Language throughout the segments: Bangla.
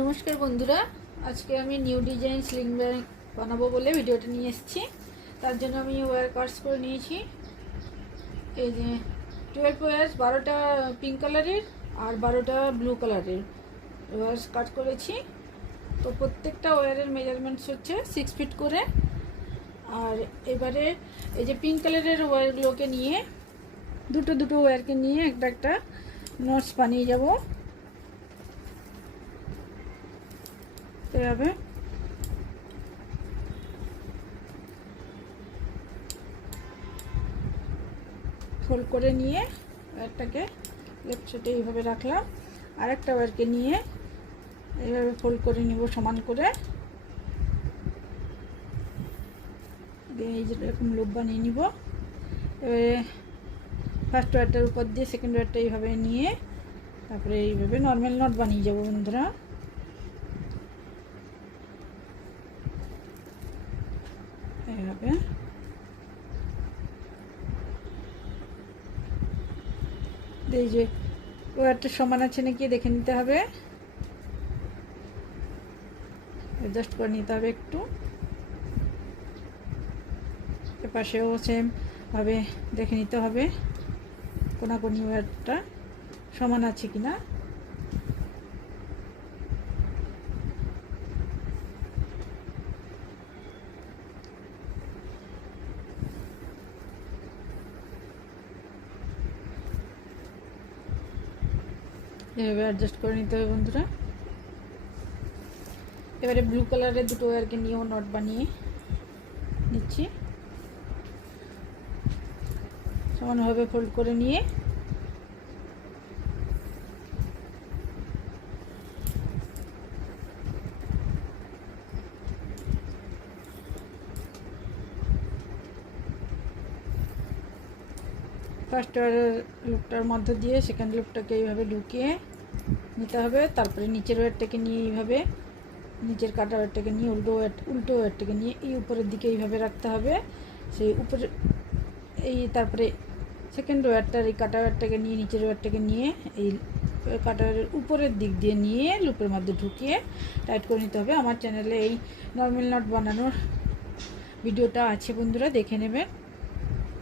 নমস্কার বন্ধুরা, আজকে আমি নিউ ডিজাইন স্লিং ব্যাগ বানাবো বলে ভিডিওটা নিয়ে এসেছি। তার জন্য আমি ওয়্যার কাটস করে নিয়েছি। এই যে 12 ওয়্যার্স, 12টা পিঙ্ক কালারের আর 12টা ব্লু কালারের ওয়্যার্স কাট করেছি। তো প্রত্যেকটা ওয়্যারের মেজারমেন্টস হচ্ছে 6 ফিট করে। আর এবারে এই যে পিঙ্ক কালারের ওয়্যারগুলোকে নিয়ে দুটো দুটো ওয়্যারকে নিয়ে একটা একটা নটস বানিয়ে যাব। এভাবে ফোল্ড করে নিয়ে ওয়্যারটাকে লেফট সাইডে এইভাবে রাখলাম, আর একটা ওয়্যারকে নিয়ে এইভাবে ফোল্ড করে নিব সমান করে। এই যে এরকম লুপ বানিয়ে নিব। এবারে ফার্স্ট ওয়্যারটার উপর দিয়ে সেকেন্ড ওয়্যারটা এইভাবে নিয়ে তারপরে এইভাবে নর্মাল নট বানিয়ে যাব বন্ধুরা। এইভাবে এই যে ওয়্যারটা সমান আছে নাকি দেখে নিতে হবে, অ্যাডজাস্ট করে নিতে হবে একটু। এপাশেও সেম ভাবে দেখে নিতে হবে কোনাকুনি ওয়্যারটা সমান আছে কিনা। এভাবে অ্যাডজাস্ট করে নিতে হবে বন্ধুরা। এবারে ব্লু কালারের দুটো ওয়্যারকে নিয়েও নট বানিয়ে নিচ্ছি। সমানভাবে ফোল্ড করে নিয়ে ফার্স্ট ওয়্যারের লুপটার মধ্য দিয়ে সেকেন্ড লুপটাকে এইভাবে ঢুকিয়ে নিতে হবে। তারপরে নিচের ওয়্যারটাকে নিয়ে এইভাবে, নিচের কাটা ওয়্যারটাকে নিয়ে উল্টো ওয়্যারটাকে নিয়ে এই উপরের দিকে এইভাবে রাখতে হবে। সেই উপরে এই তারপরে সেকেন্ড ওয়্যারটার এই কাটা ওয়্যারটাকে নিয়ে নিচের ওয়্যারটাকে নিয়ে এই কাটা ওয়্যারের উপরের দিক দিয়ে নিয়ে লুপের মধ্যে ঢুকিয়ে টাইট করে নিতে হবে। আমার চ্যানেলে এই নর্মাল নট বানানোর ভিডিওটা আছে বন্ধুরা, দেখে নেবেন।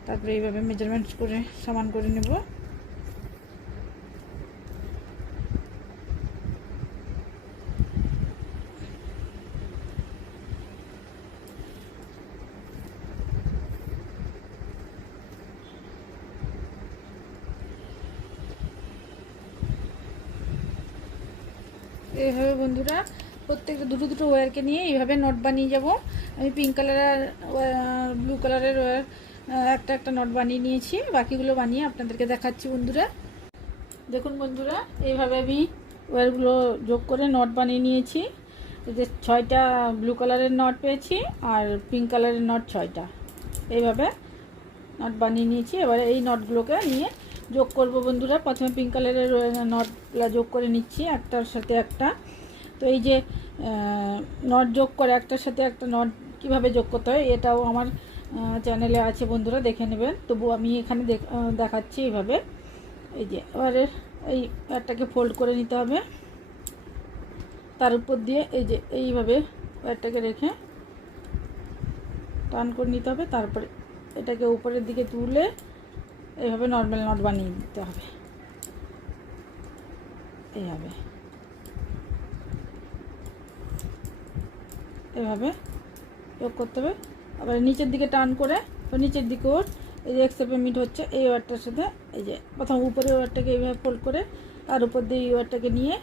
তারপরে এইভাবে মেজারমেন্টস করে সমান করে নেব। এইভাবে বন্ধুরা প্রত্যেকটা দুটো দুটো ওয়্যারকে নিয়ে এইভাবে নট বানিয়ে যাব। আমি পিঙ্ক কালার আর ব্লু কালারের ওয়্যার একটা একটা নট বানিয়ে নিয়েছি, বাকিগুলো বানিয়ে আপনাদেরকে দেখাচ্ছি বন্ধুরা। দেখুন বন্ধুরা, এইভাবে আমি ওয়্যারগুলো যোগ করে নট বানিয়ে নিয়েছি। যে 6টা ব্লু কালারের নট পেয়েছি আর পিঙ্ক কালারের নট 6টা, এইভাবে নট বানিয়ে নিয়েছি। এবারে এই নটগুলোকে নিয়ে যোগ করব বন্ধুরা। প্রথমে পিঙ্ক কালারের নটগুলো যোগ করে নিচ্ছি একটার সাথে একটা। তো এই যে নট যোগ করে একটার সাথে একটা নট কীভাবে যোগ করতে হয় এটাও আমার চ্যানেলে আছে বন্ধুরা, দেখে নেবেন। তবু আমি এখানে দেখাচ্ছি এইভাবে। এই যে এবারে এই ওয়্যারটাকে ফোল্ড করে নিতে হবে, তার উপর দিয়ে এই যে এইভাবে ওয়্যারটাকে রেখে টার্ন করে নিতে হবে। তারপরে এটাকে উপরের দিকে তুলে এইভাবে নর্মাল নট বানিয়ে দিতে হবে। এইভাবে এভাবে যোগ করতে হবে। আবার নিচের দিকে টার্ন করে নিচের দিকেও এই যে এক্সট্রা মিট হচ্ছে এই ওয়্যারটার সাথে এই যে প্রথম উপরে ওয়্যারটাকে এইভাবে ফোল্ড করে তার উপর দিয়ে এই ওয়্যারটাকে নিয়ে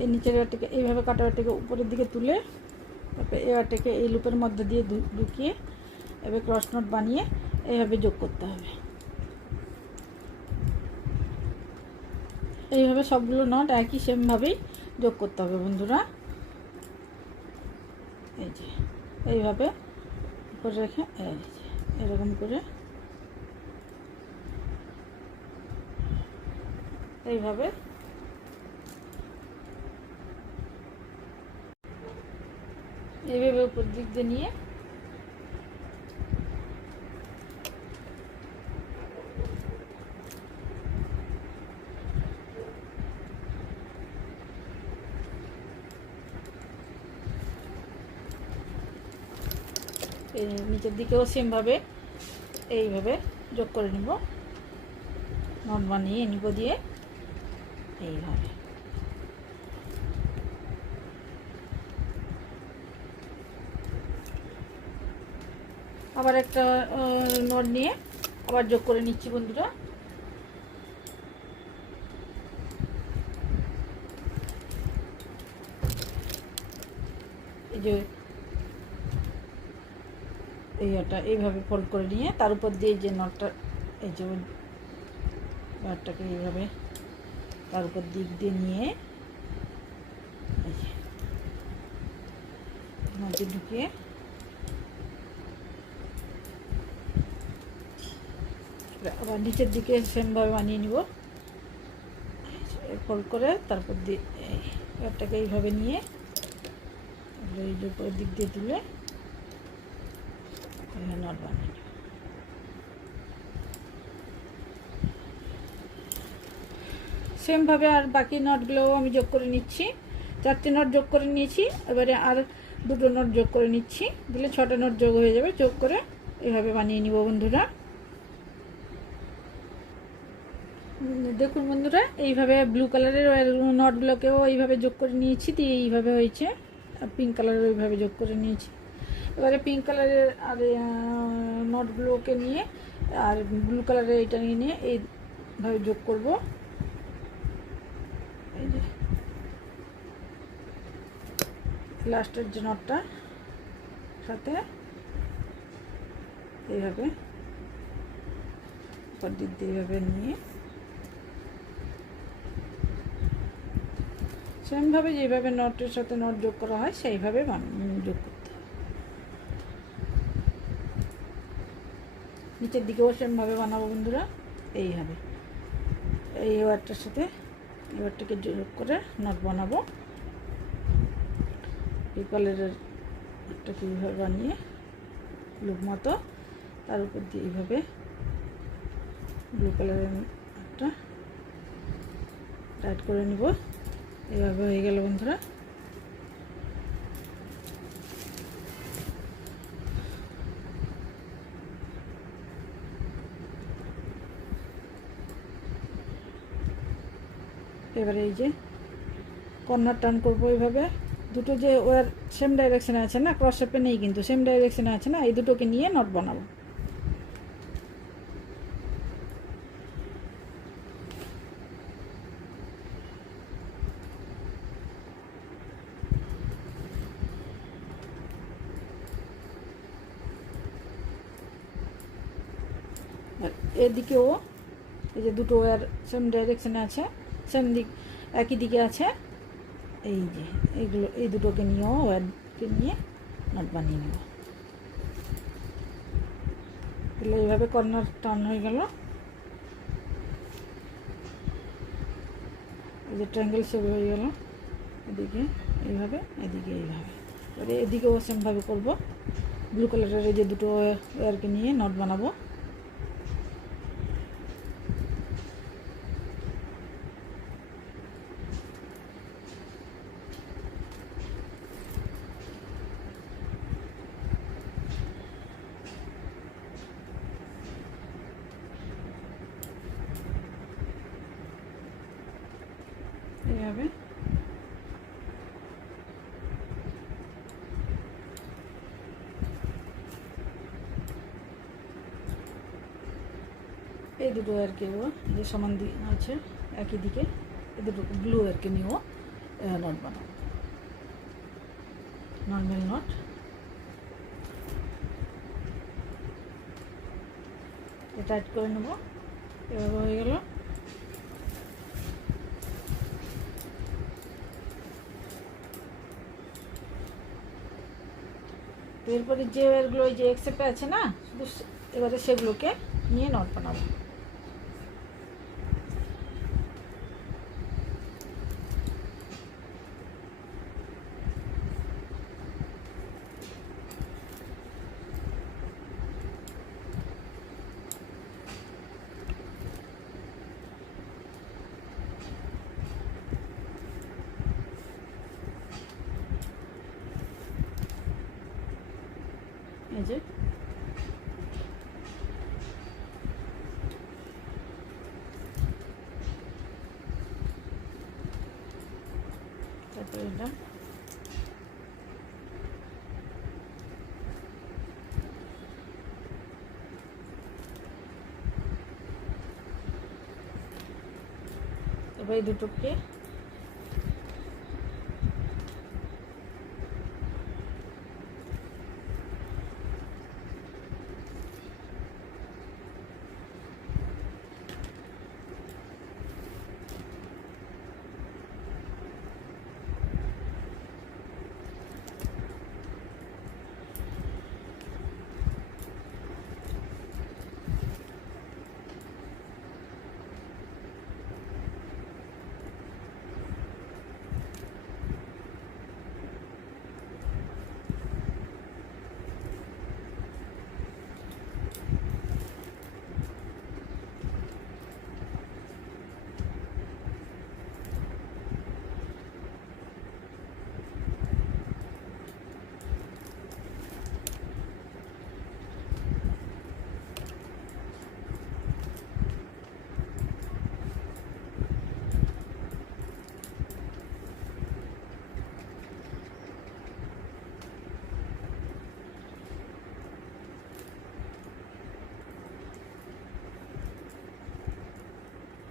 এই নিচের ওয়্যারটাকে এইভাবে কাটা ওয়্যারটাকে উপরের দিকে তুলে তারপরে এই ওয়্যারটাকে এই লুপের মধ্যে দিয়ে ঢুকিয়ে এভাবে ক্রস নট বানিয়ে এইভাবে যোগ করতে হবে। এইভাবে সবগুলো নট একই সেমভাবেই যোগ করতে হবে বন্ধুরা। এই যে এইভাবে উপরে রেখে এরকম করে এইভাবে উপর দিক দিয়ে নিয়ে এই নিচের দিকেও সেমভাবে এইভাবে যোগ করে নিব, নট বানিয়ে নিব দিয়ে এইভাবে। আবার একটা নট নিয়ে আবার যোগ করে নিচ্ছি বন্ধুরা। এই যে এইটা এইভাবে ফোল্ড করে নিয়ে তার উপর দিয়ে যে নটটা, এই যে নটটাকে এইভাবে তার উপর দিক দিয়ে নিয়ে মধ্যে ঢুকিয়ে আবার নিচের দিকে সেমভাবে বানিয়ে নিব, ফোল্ড করে তারপর দিয়ে নটটাকে এইভাবে নিয়ে এই যে উপর দিক দিয়ে তুলে নট বানিয়ে নিব। সেমভাবে আর বাকি নটগুলোও আমি যোগ করে নিচ্ছি। 4টে নট যোগ করে নিয়েছি, এবারে আর 2টো নট যোগ করে নিচ্ছি, দিলে 6টা নট যোগ হয়ে যাবে। যোগ করে এভাবে বানিয়ে নিব বন্ধুরা। দেখুন বন্ধুরা, এইভাবে ব্লু কালারের নটগুলোকেও এইভাবে যোগ করে নিয়েছি, দিয়ে এইভাবে হয়েছে। পিঙ্ক কালারের ওইভাবে যোগ করে নিয়েছি। এবারে পিঙ্ক কালারের আর নটগুলোকে নিয়ে আর ব্লু কালারের এটা নিয়ে এইভাবে যোগ করব। এই যে লাস্টের যে নটটা সাথে এইভাবে উপর দিক দিয়ে এইভাবে নিয়ে সেমভাবে যেভাবে নটের সাথে নট যোগ করা হয় সেইভাবে যোগ করতে হবে। নিচের দিকেও সেমভাবে বানাবো বন্ধুরা। এইভাবে এই ওয়ারটার সাথে এবারটাকে যোগ করে নট বানাবো। এই কালারের একটা কীভাবে বানিয়ে লুক মতো তার উপর দিয়ে এইভাবে ব্লু কালারের একটা টাইট করে নিব। এইভাবে হয়ে গেল বন্ধুরা। এবারে এই যে কর্নার টার্ন করবো এইভাবে। দুটো যে ওয়ার সেম ডাইরেকশানে আছে না, ক্রস শেপে নেই কিন্তু সেম ডাইরেকশানে আছে না, এই দুটোকে নিয়ে নট বানাবো। এদিকেও এই যে দুটো ওয়ার সেম ডাইরেকশানে আছে, সেম দিক একই দিকে আছে, এই যে এইগুলো এই দুটোকে নিয়েও ওয়ারকে নিয়ে নট বানিয়ে নেব। তাহলে এইভাবে কর্নার টার্ন হয়ে গেল। এই যে ট্রায়াঙ্গেল শেপ হয়ে গেল, এদিকে এইভাবে এদিকে এইভাবে। এবারে এদিকেও সেমভাবে করব। ব্লু কালারের এই যে দুটো ওয়ারকে নিয়ে নট বানাবো। এইভাবে এই দুটো ওয়ারকে যে সমান আছে একই দিকে, এই দুটো ব্লু ওয়ারকে নিয়েও নট বানাবো, নর্মাল নট। টাইট করে নেব। এভাবে হয়ে গেল। এরপরে যে ওয়ারগুলো যে এক্সেপ্টে আছে না, শুধু এবারে সেগুলোকে নিয়ে নট বানাবো। এই যে তারপরে এটা এবার এই দুটোকে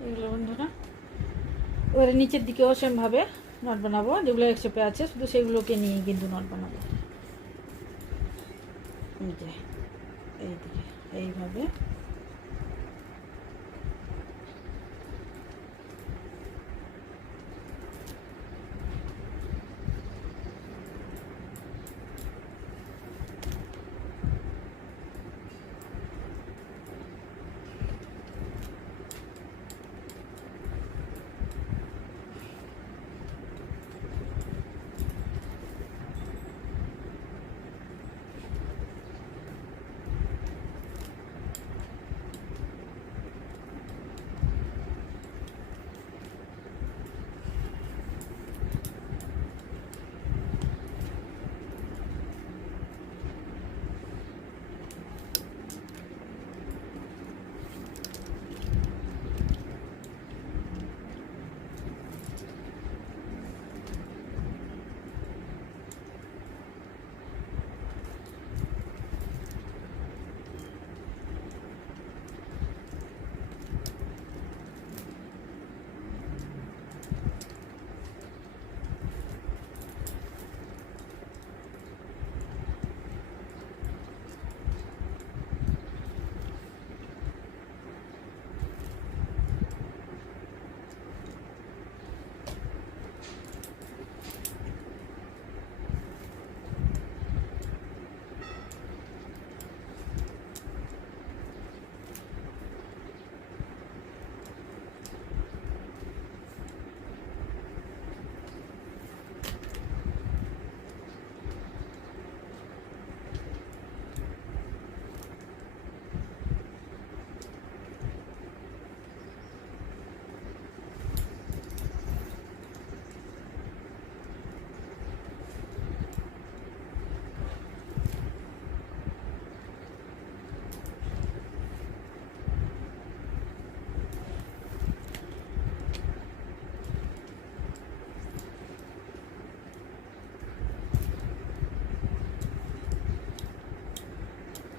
এগুলো বন্ধুরা এবারে নিচের দিকেও সেমভাবে নট বানাবো, যেগুলো এক শেপে আছে শুধু সেগুলোকে নিয়ে কিন্তু নট বানাবো। এইদিকে এইভাবে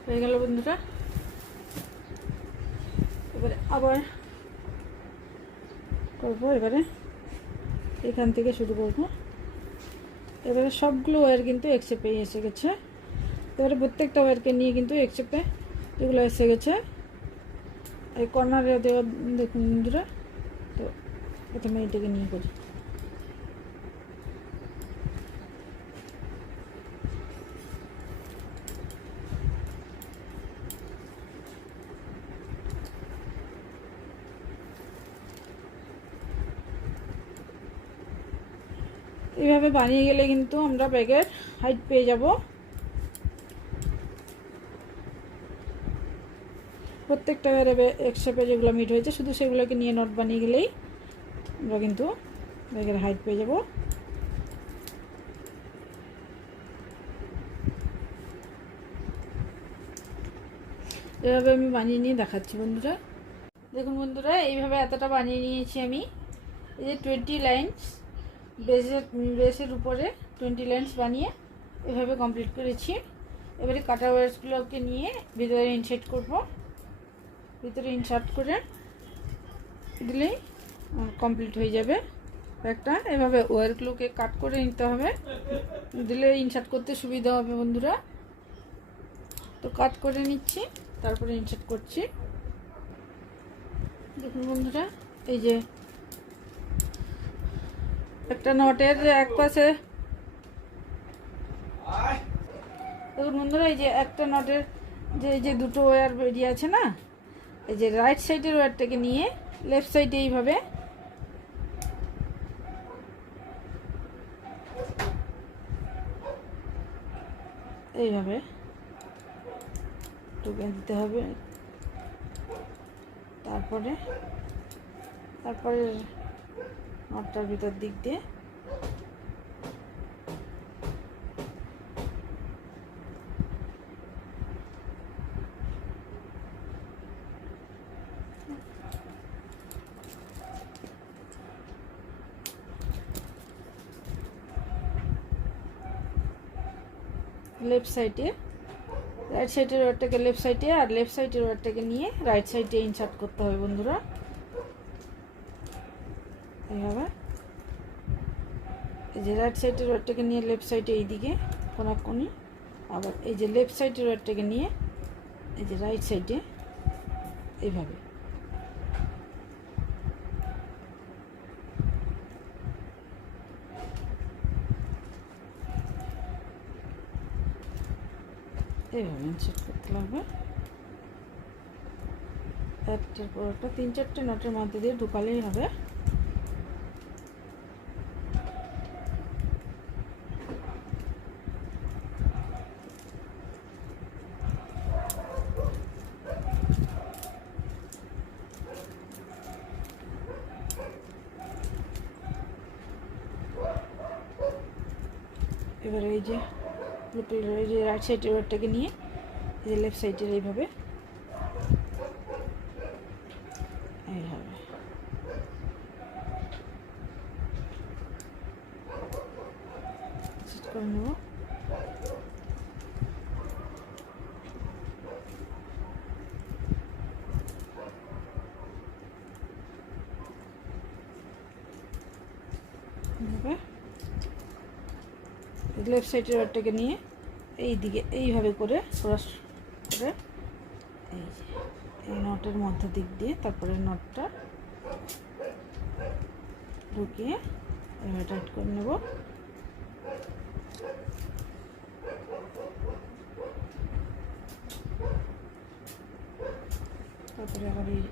হয়ে গেল বন্ধুরা। এবারে আবার করবো, এবারে এখান থেকে শুরু করবো। এবারে সবগুলো ওয়্যার কিন্তু এক শেপে এসে গেছে। এবারে প্রত্যেকটা ওয়্যারকে নিয়ে কিন্তু এক শেপে এগুলো এসে গেছে। এই কর্নারে দেওয়া দেখুন বন্ধুরা। তো প্রথমে এটাকে নিয়ে করি। এইভাবে বানিয়ে গেলে কিন্তু আমরা ব্যাগের হাইট পেয়ে যাব। প্রত্যেকটা এক শেপে যেগুলো মিট হয়েছে শুধু সেগুলোকে নিয়ে নট বানিয়ে গেলেই আমরা কিন্তু ব্যাগের হাইট পেয়ে যাব। এভাবে আমি বানিয়ে নিয়ে দেখাচ্ছি বন্ধুরা। দেখুন বন্ধুরা, এইভাবে এতটা বানিয়ে নিয়েছি আমি। এই যে 20 লাইন্স বেসের উপরে 20 লাইন্স বানিয়ে এভাবে কমপ্লিট করেছি। এবারে কাটা ওয়ার্সগুলোকে নিয়ে ভিতরে ইনসার্ট করব। ভিতরে ইনসার্ট করে দিলেই কমপ্লিট হয়ে যাবে একটা। এভাবে ওয়ারগুলোকে কাট করে নিতে হবে, দিলে ইনসার্ট করতে সুবিধা হবে বন্ধুরা। তো কাট করে নিচ্ছি, তারপরে ইনসার্ট করছি। দেখুন বন্ধুরা, এই যে একটা নটের এক পাশে, দেখুন বন্ধুরা, এই যে একটা নটের যে দুটো ওয়্যার বেরিয়ে আছে না, এই যে রাইট সাইডের ওয়্যারটাকে নিয়ে লেফট সাইডে এইভাবে ঢুকে দিতে হবে। তারপরে নটটার ভিতর দিক দিয়ে লেফট সাইডে, রাইট সাইডের ওয়ারটাকে লেফট সাইডে আর লেফট সাইডের ওয়ারটাকে নিয়ে রাইট সাইডে ইনসার্ট করতে হবে বন্ধুরা। এইভাবে এই যে রাইট সাইডের ওয়ারটাকে নিয়ে লেফট সাইডে এইদিকে কোনাকুনি, আবার এই যে লেফট সাইডের ওয়ারটাকে নিয়ে এই যে রাইট সাইডে এইভাবে। এইভাবে ইনসার্ট করতে হবে। একটার পর একটা 3-4টে নটের মধ্যে দিয়ে ঢুকালেই হবে। এবারে এই যে রাইট সাইডের ওয়ারটাকে নিয়ে এই যে লেফট সাইডের এইভাবে সেট করে নেব। লেফট সাইডের ওয়ারটাকে নিয়ে এই দিকে এইভাবে করে ক্রস করে এই নটের মধ্য দিক দিয়ে তারপরে নটটা ঢুকিয়ে এভাবে টাইট করে নেব। তারপরে আবার এই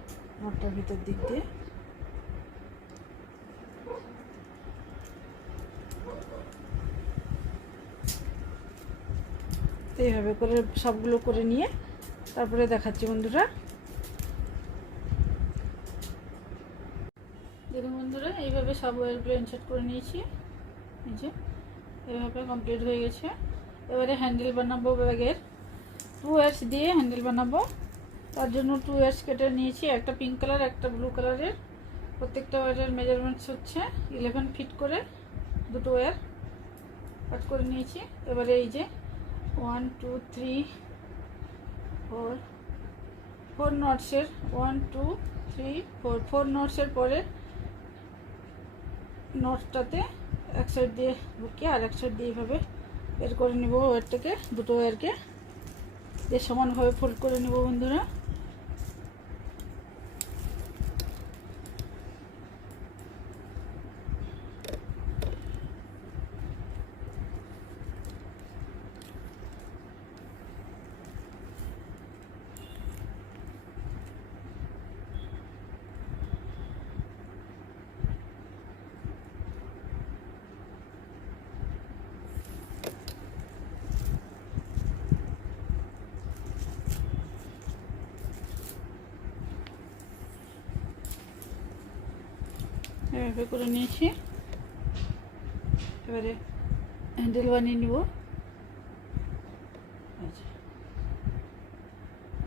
নটটার ভিতর দিক দিয়ে এইভাবে করে সবগুলো করে নিয়ে তারপরে দেখাচ্ছি বন্ধুরা। দেখুন বন্ধুরা, এইভাবে সব ওয়্যারগুলো ইনসার্ট করে নিয়েছি। এই যে এইভাবে কমপ্লিট হয়ে গেছে। এবারে হ্যান্ডেল বানাবো ব্যাগের। 2 ওয়্যার্স দিয়ে হ্যান্ডেল বানাবো। তার জন্য 2 ওয়্যার্স কেটে নিয়েছি, একটা পিঙ্ক কালার একটা ব্লু কালারের। প্রত্যেকটা ওয়্যারের মেজারমেন্টস হচ্ছে 11 ফিট করে, দুটো ওয়্যার কাট করে নিয়েছি। এবারে এই যে 1 2 3 4 নটসের 1 2 3 4 নটসের পরে নটটাতে এক সাইড দিয়ে ঢুকিয়ে আর এক সাইড দিয়ে এইভাবে বের করে নেব ওয়্যারটাকে। দুটো ওয়্যারকে দিয়ে সমানভাবে ফোল্ড করে নেব বন্ধুরা। এভাবে করে নিয়েছি। এবারে হ্যান্ডেল বানিয়ে নিব।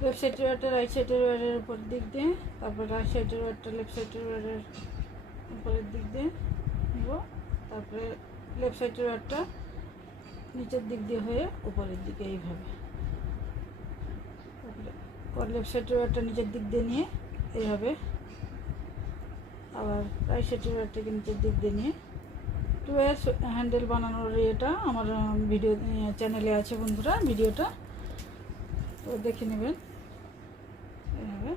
লেফট সাইডের ওয়ারটা রাইট সাইডের ওয়ারের উপর দিক দিয়ে, তারপর রাইট সাইডের ওয়ারটা লেফট সাইডের ওয়ারের উপরের দিক দিয়ে নেব, তারপরে লেফট সাইডের ওয়ারটা নিচের দিক দিয়ে হয়ে উপরের দিকে এইভাবে, তারপরে লেফট সাইডের ওয়ারটা নিচের দিক দিয়ে নিয়ে এইভাবে, আবার রাইট সাইডের ওয়ারটাকে নিচের দিক দিয়ে নিয়ে টু ওয়্যার হ্যান্ডেল বানানোর এটা আমার ভিডিও চ্যানেলে আছে বন্ধুরা, ভিডিওটা তো দেখে নেবেন। এইভাবে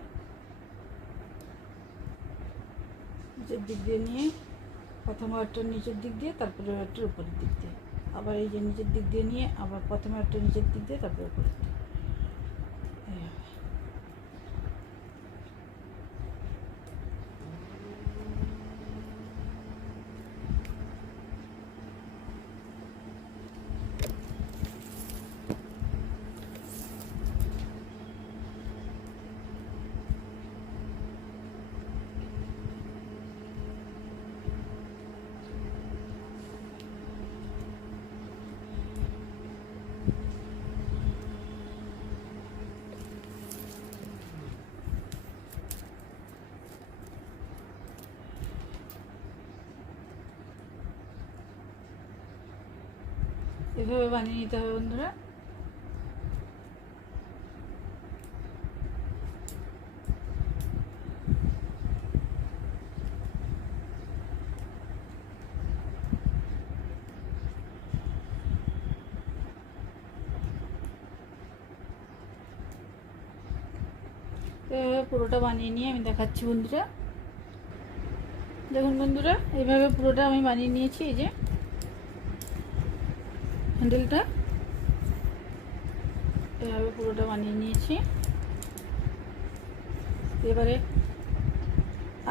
নিচের দিক দিয়ে নিয়ে প্রথম ওয়্যারটা নিচের দিক দিয়ে, তারপরে ওয়্যারটার উপরের দিক দিয়ে, আবার এই যে নিচের দিক দিয়ে নিয়ে আবার প্রথম ওয়্যারটা নিচের দিক দিয়ে, তারপরে উপরের দিক, এইভাবে। এভাবে বানিয়ে নিতে হবে বন্ধুরা। এভাবে পুরোটা বানিয়ে নিয়ে আমি দেখাচ্ছি বন্ধুরা। দেখুন বন্ধুরা, এইভাবে পুরোটা আমি বানিয়ে নিয়েছি। এই যে হ্যান্ডেলটা এভাবে পুরোটা বানিয়ে নিয়েছি। এবারে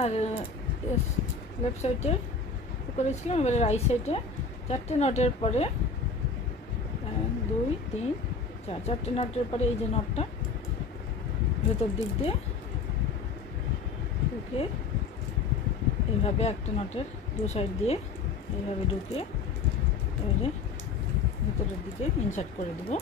আর লেফট সাইডে করেছিলাম, এবারে রাইট সাইডে 4টে নটের পরে 1 2 3 4, 4টে নটের পরে এই যে নটটা ভেতর দিক দিয়ে ঢুকে এইভাবে একটা নটের দু সাইড দিয়ে এইভাবে ঢুকে এবারে ভিতরের দিকে ইনসার্ট করে দেবো।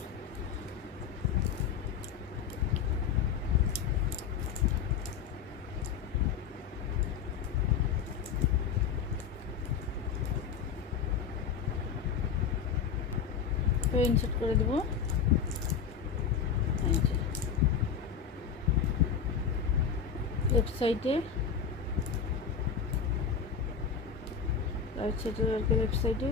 ইনসার্ট করে দেবো। লেফট সাইডে রাইট সাইডে আর কি লেফট সাইডে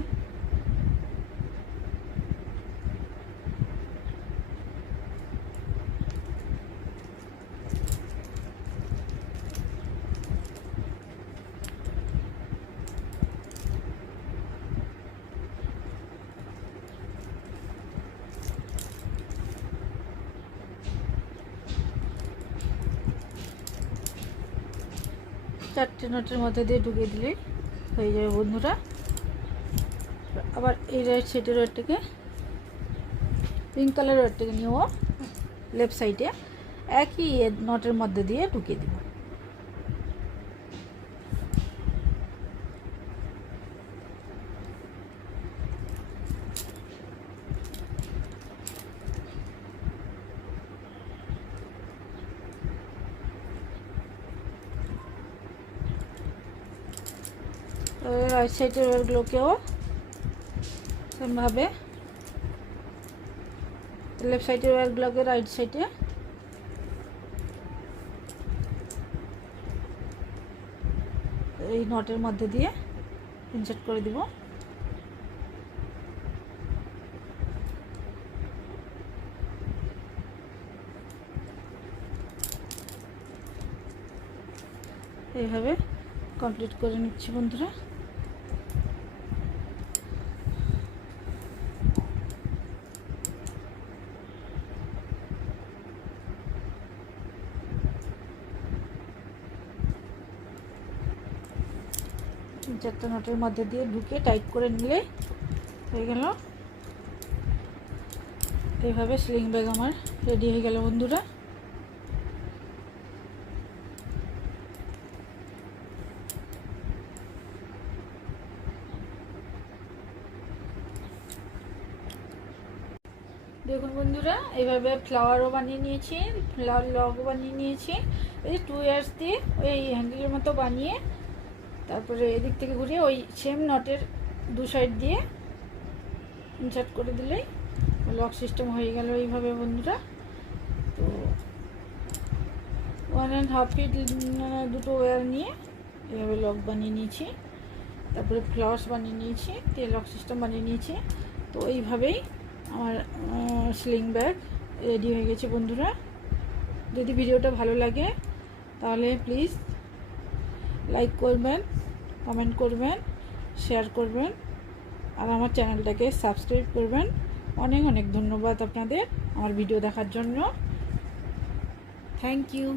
চারটে নটের মধ্যে দিয়ে ঢুকিয়ে দিলে হয়ে যাবে বন্ধুরা। আবার এই রাইট সাইডের ওয়ারটাকে পিঙ্ক কালার ওয়ারটাকে নিয়েও লেফট সাইডে একই নটের মধ্যে দিয়ে ঢুকিয়ে দেব। রাইট সাইডের ওয়ারগুলোকেও সেমভাবে লেফট সাইডের ওয়ারগুলোকে রাইট সাইডে এই নটের মধ্যে দিয়ে ইনসার্ট করে দিব। এইভাবে কমপ্লিট করে নিচ্ছি বন্ধুরা। চারটা নটের মধ্যে দিয়ে ঢুকে টাইট করে নিলে হয়ে গেল। এইভাবে স্লিং ব্যাগ আমার রেডি হয়ে গেল বন্ধুরা। দেখুন বন্ধুরা, এইভাবে ফ্লাওয়ারও বানিয়ে নিয়েছি, ফ্লাওয়ার লগও বানিয়ে নিয়েছি। এই 2 ইয়ার্স দিয়ে ওই হ্যান্ডেলের মতো বানিয়ে তারপরে এদিক থেকে ঘুরিয়ে ওই সেম নটের 2 সাইড দিয়ে ইনসার্ট করে দিলেই লক সিস্টেম হয়ে গেল এইভাবে বন্ধুরা। তো 1.5 ফিট দুটো ওয়্যার নিয়ে এইভাবে লক বানিয়ে নিয়েছি, তারপরে ফ্লাওয়ার্স বানিয়ে নিয়েছি, দিয়ে লক সিস্টেম বানিয়ে নিয়েছি। তো এইভাবেই আমার স্লিং ব্যাগ রেডি হয়ে গেছে বন্ধুরা। যদি ভিডিওটা ভালো লাগে তাহলে প্লিজ লাইক করবেন, কমেন্ট করবেন, শেয়ার করবেন, আর আমার চ্যানেলটাকে সাবস্ক্রাইব করবেন। অনেক অনেক ধন্যবাদ আপনাদের আমার ভিডিও দেখার জন্য। Thank you.